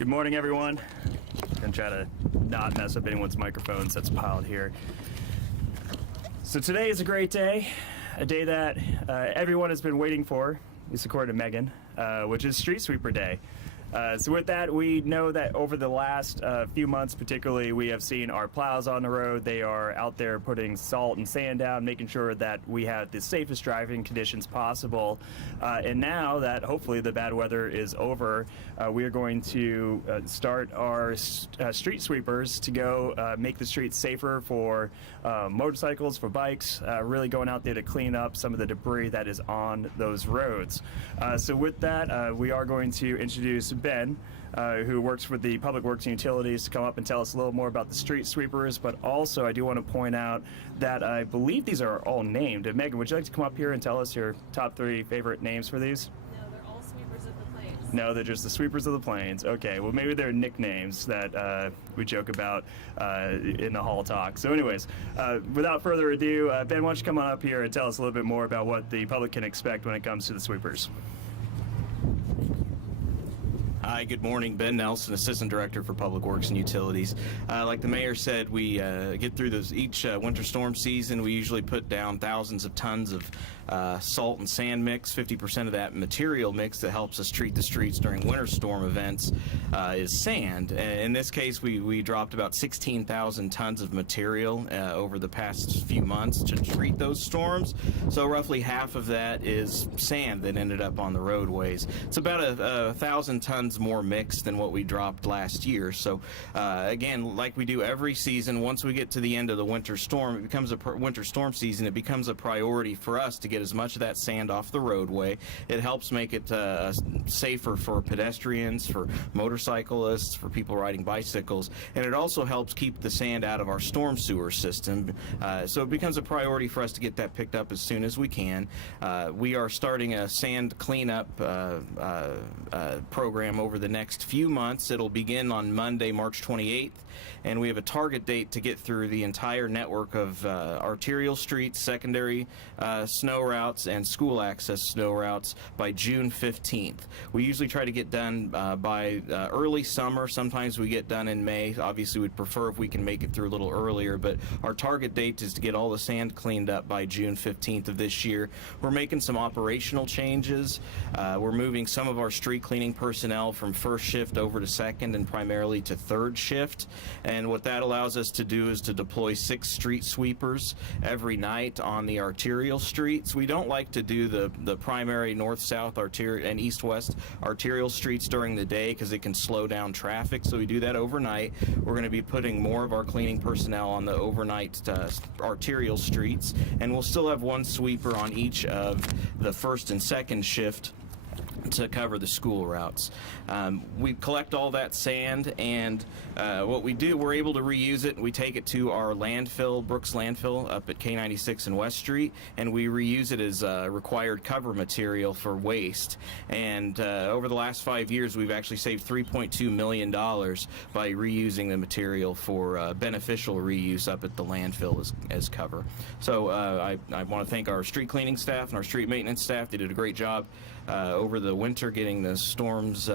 Good morning, everyone. I'm gonna try to not mess up anyone's microphones that's piled here. So today is a great day, a day that everyone has been waiting for, at least according to Megan, which is Street Sweeper Day. So with that, we know that over the last few months particularly, we have seen our plows on the road. They are out there putting salt and sand down, making sure that we have the safest driving conditions possible. And now that hopefully the bad weather is over, we are going to start our street sweepers to go make the streets safer for motorcycles, for bikes, really going out there to clean up some of the debris that is on those roads. So with that, we are going to introduce Ben, who works with the Public Works and Utilities, to come up and tell us a little more about the street sweepers. But also, I do want to point out that I believe these are all named. And Megan, would you like to come up here and tell us your top 3 favorite names for these? No, they're all sweepers of the plains. No, they're just the sweepers of the plains. Okay, well, maybe they're nicknames that we joke about in the hall talk. So anyways, without further ado, Ben, why don't you come on up here and tell us a little bit more about what the public can expect when it comes to the sweepers? Hi, good morning. Ben Nelson, Assistant Director for Public Works and Utilities. Like the mayor said, we get through each winter storm season. We usually put down thousands of tons of salt and sand mix. 50% of that material mix that helps us treat the streets during winter storm events is sand. In this case, we dropped about 16,000 tons of material over the past few months to treat those storms. So roughly half of that is sand that ended up on the roadways. It's about 1,000 tons more mixed than what we dropped last year. So again, like we do every season, once we get to the end of the winter storm, it becomes a winter storm season. It becomes a priority for us to get as much of that sand off the roadway. It helps make it safer for pedestrians, for motorcyclists, for people riding bicycles, and it also helps keep the sand out of our storm sewer system. So it becomes a priority for us to get that picked up as soon as we can. We are starting a sand cleanup program over the next few months. It'll begin on Monday, March 28th, and we have a target date to get through the entire network of arterial streets, secondary snow routes, and school access snow routes by June 15th. We usually try to get done by early summer. Sometimes we get done in May. Obviously, we'd prefer if we can make it through a little earlier, but our target date is to get all the sand cleaned up by June 15th of this year. We're making some operational changes. We're moving some of our street cleaning personnel from first shift over to second and primarily to third shift. And what that allows us to do is to deploy 6 street sweepers every night on the arterial streets. We don't like to do the primary north-south arterial and east-west arterial streets during the day because it can slow down traffic, so we do that overnight. We're going to be putting more of our cleaning personnel on the overnight arterial streets, and we'll still have 1 sweeper on each of the first and second shift to cover the school routes. We collect all that sand, and what we do, we're able to reuse it. We take it to our landfill, Brooks Landfill, up at K96 and West Street, and we reuse it as required cover material for waste. And over the last 5 years, we've actually saved $3.2 million by reusing the material for beneficial reuse up at the landfill as cover. So I want to thank our street cleaning staff and our street maintenance staff. They did a great job over the winter getting the storms,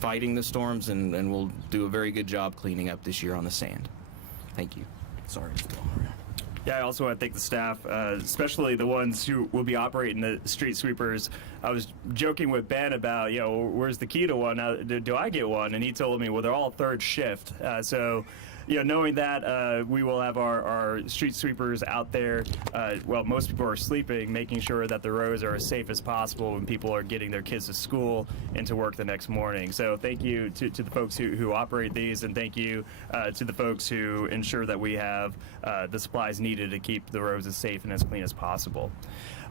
fighting the storms, and we'll do a very good job cleaning up this year on the sand. Thank you. Sorry. Yeah, I also want to thank the staff, especially the ones who will be operating the street sweepers. I was joking with Ben about, where's the key to one? Do I get one? And he told me, well, they're all third shift. So, knowing that, we will have our street sweepers out there. Well, most people are sleeping, making sure that the roads are as safe as possible when people are getting their kids to school and to work the next morning. So thank you to the folks who operate these, and thank you to the folks who ensure that we have the supplies needed to keep the roads as safe and as clean as possible.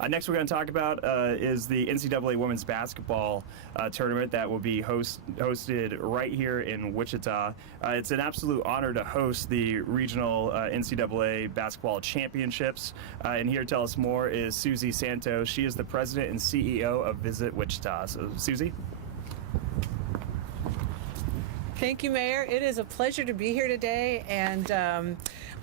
Next we're going to talk about is the NCAA women's basketball tournament that will be hosted right here in Wichita. It's an absolute honor to host the regional NCAA basketball championships. And here to tell us more is Susie Santos. She is the president and CEO of Visit Wichita. So, Susie? Thank you, Mayor. It is a pleasure to be here today and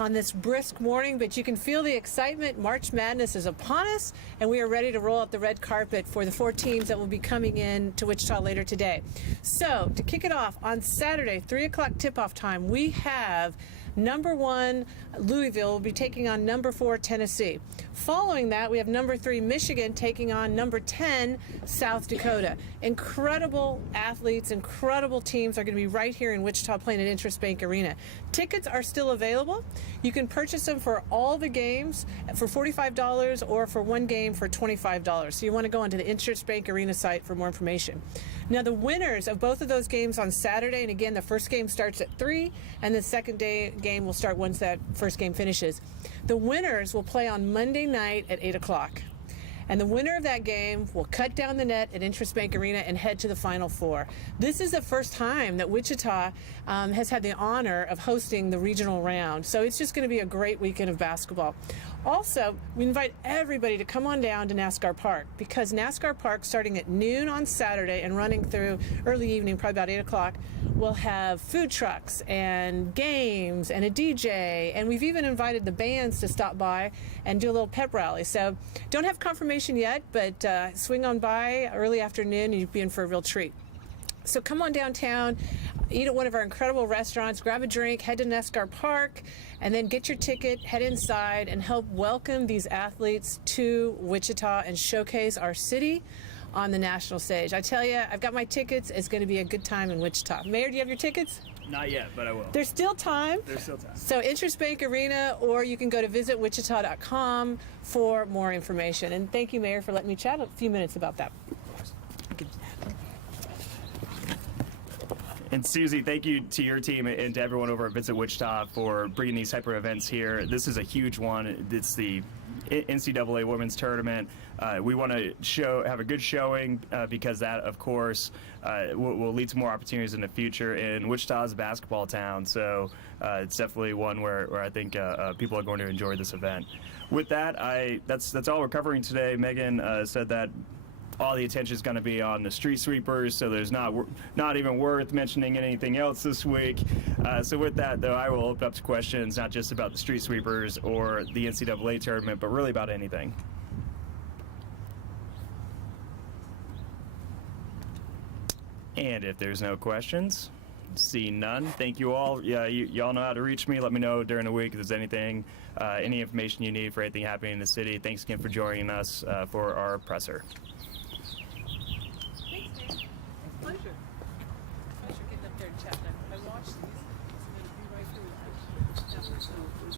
on this brisk morning, but you can feel the excitement. March Madness is upon us, and we are ready to roll out the red carpet for the 4 teams that will be coming in to Wichita later today. So, to kick it off, on Saturday, 3 o'clock tip-off time, we have number 1 Louisville will be taking on number 4 Tennessee. Following that, we have number 3 Michigan taking on number 10 South Dakota. Incredible athletes, incredible teams are going to be right here in Wichita playing at Interest Bank Arena. Tickets are still available. You can purchase them for all the games for $45 or for one game for $25. So you want to go onto the Interest Bank Arena site for more information. Now, the winners of both of those games on Saturday, and again, the first game starts at 3, and the second day game will start once that first game finishes. The winners will play on Monday night at 8 o'clock. And the winner of that game will cut down the net at Interest Bank Arena and head to the Final Four. This is the first time that Wichita has had the honor of hosting the regional round. So it's just going to be a great weekend of basketball. Also, we invite everybody to come on down to NASCAR Park, because NASCAR Park, starting at noon on Saturday and running through early evening, probably about 8 o'clock, will have food trucks and games and a DJ. And we've even invited the bands to stop by and do a little pep rally. So don't have confirmation yet, but swing on by early afternoon and you'll be in for a real treat. So come on downtown, eat at one of our incredible restaurants, grab a drink, head to NASCAR Park, and then get your ticket, head inside, and help welcome these athletes to Wichita and showcase our city on the national stage. I tell you, I've got my tickets. It's going to be a good time in Wichita. Mayor, do you have your tickets? Not yet, but I will. There's still time. There's still time. So Interest Bank Arena, or you can go to visitwichita.com for more information. And thank you, Mayor, for letting me chat a few minutes about that. And Susie, thank you to your team and to everyone over at Visit Wichita for bringing these type of events here. This is a huge one. It's the NCAA Women's Tournament. We want to have a good showing because that, of course, will lead to more opportunities in the future. And Wichita is a basketball town, so it's definitely one where I think people are going to enjoy this event. With that, that's all we're covering today. Megan said that all the attention is going to be on the street sweepers, so there's not even worth mentioning anything else this week. So with that, though, I will open up to questions, not just about the street sweepers or the NCAA tournament, but really about anything. And if there's no questions, see none. Thank you all. Yeah, y'all know how to reach me. Let me know during the week if there's anything, any information you need for anything happening in the city. Thanks again for joining us for our presser.